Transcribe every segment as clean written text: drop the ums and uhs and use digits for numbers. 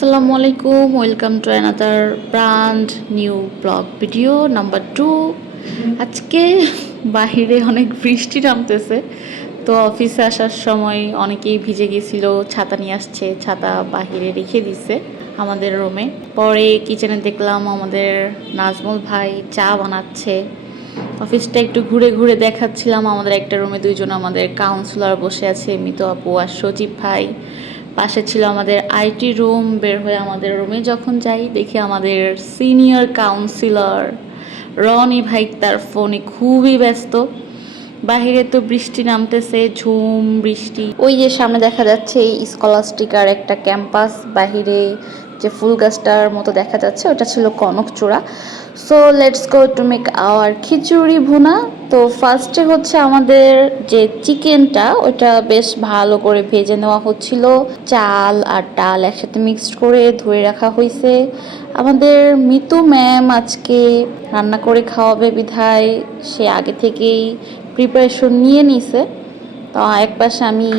আসসালামু আলাইকুম, welcome to another brand new blog video number 2। আজকে বাহিরে অনেক বৃষ্টি নামতেছে, তো অফিসে আসার সময় অনেকেই ভিজে গেছিল, ছাতা নিয়ে আসছে, ছাতা বাহিরে রেখে দিছে আমাদের রুমে। পরে কিচেনে দেখলাম আমাদের নাজমুল ভাই চা বানাচ্ছে। অফিসটা একটু ঘুরে ঘুরে দেখাচ্ছিলাম। আমাদের একটা রুমে দুইজন আমাদের কাউন্সিলর বসে আছে, মিতু আপু আর সজীব ভাই। পাশে ছিল আমাদের আইটি রুম। বের হয়ে আমাদের রুমে যখন যাই দেখি আমাদের সিনিয়র কাউন্সিলর রনি ভাই তার ফোনে খুবই ব্যস্ত। বাহিরে তো বৃষ্টি নামতেছে, ঝুম বৃষ্টি। ওই যে সামনে দেখা যাচ্ছে স্কলাস্টিকার একটা ক্যাম্পাস, বাহিরে যে ফুল গাছটার মতো দেখা যাচ্ছে ওটা ছিল কনকচূড়া। So let's go to make our khichuri bhuna. তো ফার্স্টে হচ্ছে আমাদের যে চিকেনটা ওটা বেশ ভালো করে ভেজে নেওয়া হচ্ছিল। চাল আর ডাল একসাথে মিক্সড করে ধুয়ে রাখা হয়েছে। আমাদের মিতু ম্যাম আজকে রান্না করে খাওয়াবে বিধায় সে আগে থেকেই প্রিপারেশন নিয়ে নিছে। তো এক পাশে আমি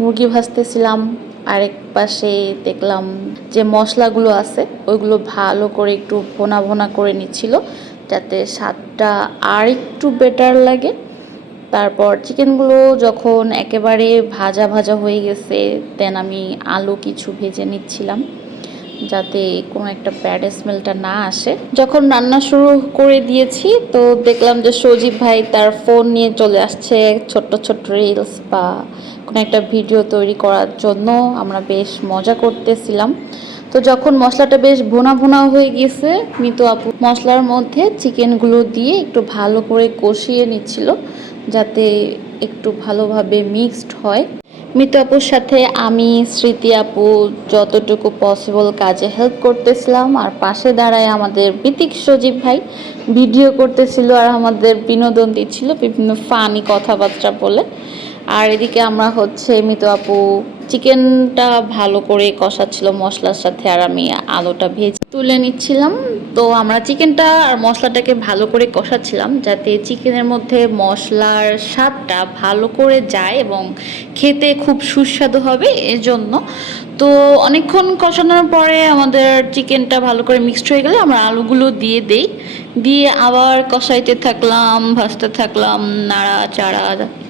মুরগি ভাজতেছিলাম, আরেক পাশে দেখলাম যে মশলাগুলো আছে ওইগুলো ভালো করে একটু ভোনা ভোনা করে নিচ্ছিল, যাতে স্বাদটা আর একটু বেটার লাগে। তারপর চিকেনগুলো যখন একেবারে ভাজা ভাজা হয়ে গেছে, দেন আমি আলু কিছু ভেজে নিচ্ছিলাম যাতে কোনো একটা ব্যাড স্মেলটা না আসে। যখন রান্না শুরু করে দিয়েছি তো দেখলাম যে সজীব ভাই তার ফোন নিয়ে চলে আসছে ছোট্ট ছোট্ট রিলস বা কোনো একটা ভিডিও তৈরি করার জন্য। আমরা বেশ মজা করতেছিলাম। তো যখন মশলাটা বেশ ভুনা ভুনা হয়ে গেছে, মিতু আপু মশলার মধ্যে চিকেনগুলো দিয়ে একটু ভালো করে কষিয়ে নিচ্ছিল যাতে একটু ভালোভাবে মিক্সড হয়। মিতু আপুর সাথে আমি স্মৃতি আপু যতটুকু পসিবল কাজে হেল্প করতেছিলাম, আর পাশে দাঁড়ায় আমাদের বিতিক সজীব ভাই ভিডিও করতেছিল আর আমাদের বিনোদন দিচ্ছিল বিভিন্ন ফানি কথাবার্তা বলে। আর এদিকে আমরা হচ্ছে মিতু আপু চিকেনটা ভালো করে কষাচ্ছিল মশলার সাথে, আর আমি আলুটা ভেজে তুলে নিচ্ছিলাম। তো আমরা চিকেনটা আর মশলাটাকে ভালো করে কষাচ্ছিলাম যাতে চিকেনের মধ্যে মশলার স্বাদটা ভালো করে যায় এবং খেতে খুব সুস্বাদু হবে এজন্য। তো অনেকক্ষণ কষানোর পরে আমাদের চিকেনটা ভালো করে মিক্সড হয়ে গেলে আমরা আলুগুলো দিয়ে দেই, দিয়ে আবার কষাইতে থাকলাম, ভাজতে থাকলাম, নাড়া চাড়া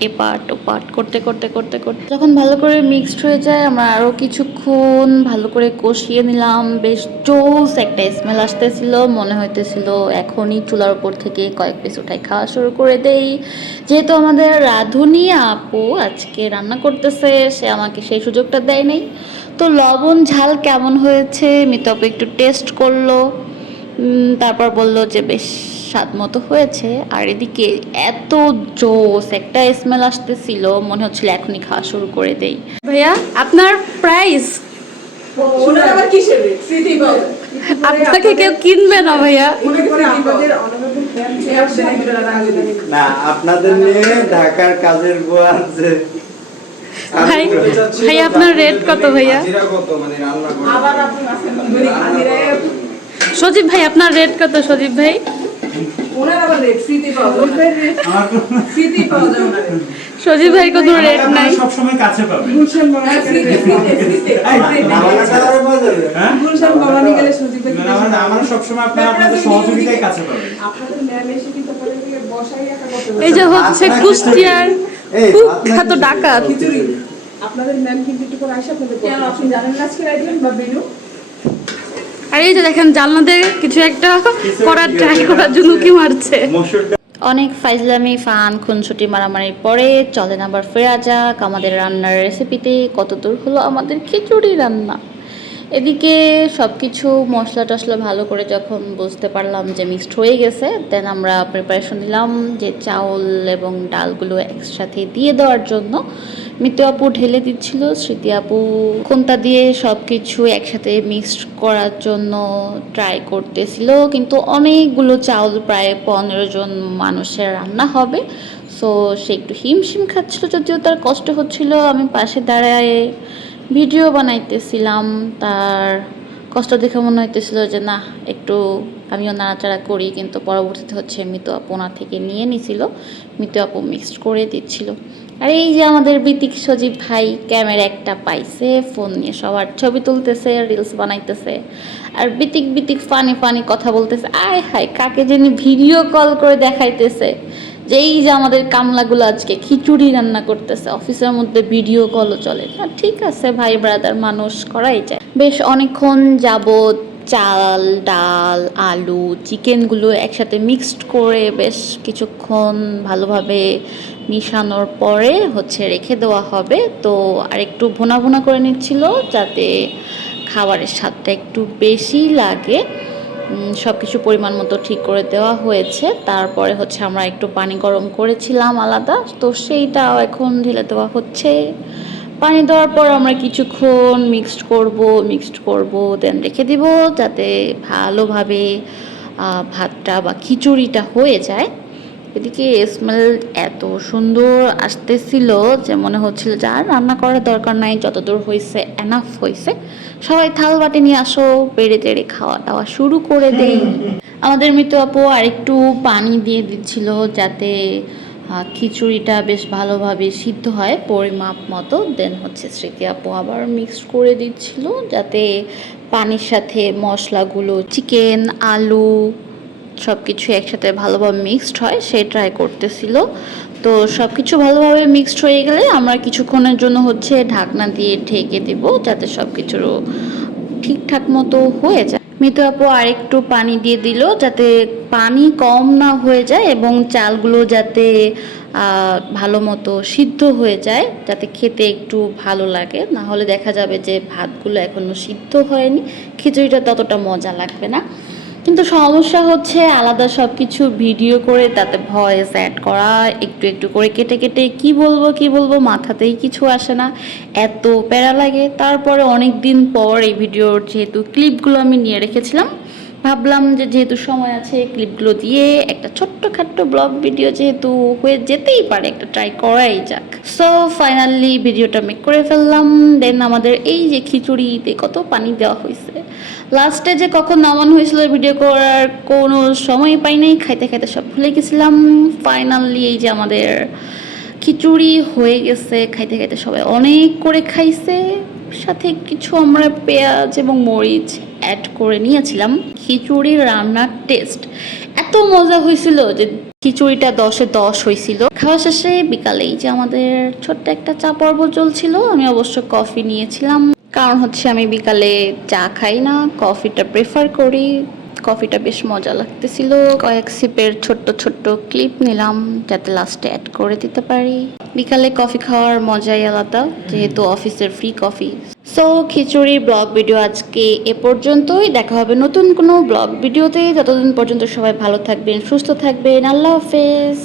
এপাট ওপাট করতে করতে করতে করতে যখন ভালো করে মিক্সড হয়ে যায় আমরা আরও কিছুক্ষণ ভালো করে কষিয়ে নিলাম। বেশ জোস একটা স্মেল আসতেছিল, মনে হইতেছিল এখনই চুলার উপর থেকে কয়েক পিস উঠাই খাওয়া শুরু করে দেই। যেহেতু আমাদের রাঁধুনি আপু আজকে রান্না করতেছে, সে আমাকে সেই সুযোগটা দেয় নাই। তো লবণ ঝাল কেমন হয়েছে মিতু আপু একটু টেস্ট করলো, তারপর বললো যে বেশ স্বাদ মতো হয়েছে। আর এদিকে এত জোস একটা স্মেল আসতেছিল, মনে হচ্ছিল এখনই খাওয়া শুরু করে দেই। ভাইয়া আপনার প্রাইস আপনাকে কেউ কিনবে না ভাইয়া। না আপনাদের নিয়ে ঢাকার কাজের বুয়া আছে। ভাই ভাই আপনার রেট কত ভাইয়া? সজীব ভাই আপনার রেট কত? সজীব ভাই সজীব ভাই কোনো রেট নাই, সবসময় কাছে পাবেন। আমরা সবসময় আপনাদের সহযোগিতায় কাছে পাবেন। এই যে হচ্ছে কুষ্টিয়ার কুখ্যাত ডাকাত। আপনাদের ম্যাম কিন্তু একটু করে আসে আপনাদের কেন আপনি জানেন না আজকে আইডিয়া বা বেনু। আর এই যে দেখেন জানলাতে কিছু একটা করার ট্রাই করার জন্য কি মারছে। অনেক ফাইজলামি ফান খুনসুটি মারামারির পরে চলেন আবার ফেরা যাক আমাদের রান্নার রেসিপিতে। কত দূর হলো আমাদের খিচুড়ি রান্না। এদিকে সব কিছু মশলা টশলা ভালো করে যখন বুঝতে পারলাম যে মিক্সড হয়ে গেছে, দেন আমরা প্রিপারেশন নিলাম যে চাউল এবং ডালগুলো একসাথে দিয়ে দেওয়ার জন্য। মিতু আপু ঢেলে দিচ্ছিল, স্মৃতি আপু কোনটা দিয়ে সব কিছু একসাথে মিক্সড করার জন্য ট্রাই করতেছিল। কিন্তু অনেকগুলো চাউল, প্রায় 15 জন মানুষের রান্না হবে, সো সে একটু হিমশিম খাচ্ছিল, যদিও তার কষ্ট হচ্ছিল। আমি পাশে দাঁড়ায় ভিডিও বানাইতেছিলাম, তার কষ্ট দেখে মনে হইতেছিল যে না একটু আমিও নাড়াচাড়া করি, কিন্তু পরবর্তীতে হচ্ছে মিতু আপু ওনা থেকে নিয়ে নিছিল, মিতু আপু মিক্সড করে দিচ্ছিল। আর এই যে আমাদের বিতিক সজীব ভাই ক্যামেরা একটা পাইছে, ফোন নিয়ে সবার ছবি তুলতেছে, রিলস বানাইতেছে। আর বিতিক বিতিক ফানি ফানি কথা বলতেছে। আয় হায়, কাকে জানি ভিডিও কল করে দেখাইতেছে যে এই যে আমাদের কামলাগুলো আজকে খিচুড়ি রান্না করতেছে, অফিসের মধ্যে ভিডিও কলও চলে না। ঠিক আছে ভাই ব্রাদার, মানুষ করাই যায়। বেশ অনেকক্ষণ যাবত চাল, ডাল, আলু, চিকেনগুলো একসাথে মিক্সড করে বেশ কিছুক্ষণ ভালোভাবে মিশানোর পরে হচ্ছে রেখে দেওয়া হবে। তো আর একটু ভুনা ভুনা করে নিচ্ছিল যাতে খাবারের স্বাদটা একটু বেশি লাগে। সব কিছু পরিমাণ মতো ঠিক করে দেওয়া হয়েছে। তারপরে হচ্ছে আমরা একটু পানি গরম করেছিলাম আলাদা, তো সেইটাও এখন ঢেলে দেওয়া হচ্ছে। পানি দেওয়ার পর আমরা কিছুক্ষণ মিক্সড করব, দেন রেখে দিব যাতে ভালোভাবে ভাতটা বা খিচুড়িটা হয়ে যায়। এদিকে স্মেল এত সুন্দর আসতেছিল যে মনে হচ্ছিল যে আর রান্না করার দরকার নাই, যতদূর হয়েছে এনাফ হয়েছে, সবাই থাল বাটি নিয়ে আসো, পেড়ে তেড়ে খাওয়া দাওয়া শুরু করে দেই। আমাদের মৃত্যু আপু আরেকটু পানি দিয়ে দিচ্ছিল যাতে খিচুড়িটা বেশ ভালোভাবে সিদ্ধ হয় পরিমাপ মতো। দেন হচ্ছে স্মৃতি আপু আবার মিক্সড করে দিচ্ছিল যাতে পানির সাথে মশলাগুলো, চিকেন, আলু সব কিছু একসাথে ভালোভাবে মিক্সড হয় সে ট্রাই করতেছিল। তো সব কিছু ভালোভাবে মিক্সড হয়ে গেলে আমরা কিছুক্ষণের জন্য হচ্ছে ঢাকনা দিয়ে ঢেকে দেব যাতে সব কিছু ঠিকঠাক মতো হয়ে যায়। মিতু আপু আরেকটু পানি দিয়ে দিল যাতে পানি কম না হয়ে যায় এবং চালগুলো যাতে ভালো মতো সিদ্ধ হয়ে যায়, যাতে খেতে একটু ভালো লাগে। না হলে দেখা যাবে যে ভাতগুলো এখনও সিদ্ধ হয়নি, খিচুড়িটা ততটা মজা লাগবে না। কিন্তু সমস্যা হচ্ছে আলাদা সব কিছু ভিডিও করে তাতে ভয়েস অ্যাড করা, একটু একটু করে কেটে কেটে কি বলবো মাথাতেই কিছু আসে না, এত প্যারা লাগে। তারপরে অনেক দিন পর এই ভিডিওর যেহেতু ক্লিপগুলো আমি নিয়ে রেখেছিলাম, ভাবলাম যে যেহেতু সময় আছে ক্লিপগুলো দিয়ে একটা ছোট্টখাট্ট ব্লগ ভিডিও যেহেতু হয়ে যেতেই পারে, একটা ট্রাই করাই যাক। সো ফাইনালি ভিডিওটা মেক করে ফেললাম। দেন আমাদের এই যে খিচুড়িতে কত পানি দেওয়া হয়েছে, লাস্টে যে কখন নামানো হয়েছিল ভিডিও করার কোনো সময় পাই নাই, খাইতে খাইতে সব ভুলে গেছিলাম। ফাইনালি এই যে আমাদের খিচুড়ি হয়ে গেছে, খাইতে খাইতে সবাই অনেক করে খাইছে। সাথে কিছু আমরা পেঁয়াজ এবং মরিচ অ্যাড করে নিয়েছিলাম। খিচুড়ির রান্নার টেস্ট এত মজা হয়েছিল যে খিচুড়িটা 10-এ 10 হয়েছিল। খাওয়া শেষে বিকালেই যে আমাদের ছোট্ট একটা চা পর্ব চলছিল। আমি অবশ্য কফি নিয়েছিলাম, কারণ হচ্ছে আমি বিকালে চা খাই না, কফিটা প্রেফার করি। কফিটা বেশ মজা লাগতেছিল। কয়েক সিপের ছোট্ট ছোট্ট ক্লিপ নিলাম যাতে লাস্টে অ্যাড করে দিতে পারি। বিকালে কফি খাওয়ার মজাই আলাদা, যেহেতু অফিসের ফ্রি কফি। সো খিচুড়ির ব্লগ ভিডিও আজকে এ পর্যন্তই। দেখা হবে নতুন কোনো ব্লগ ভিডিওতে। ততদিন পর্যন্ত সবাই ভালো থাকবেন, সুস্থ থাকবেন। আল্লাহ হাফেজ।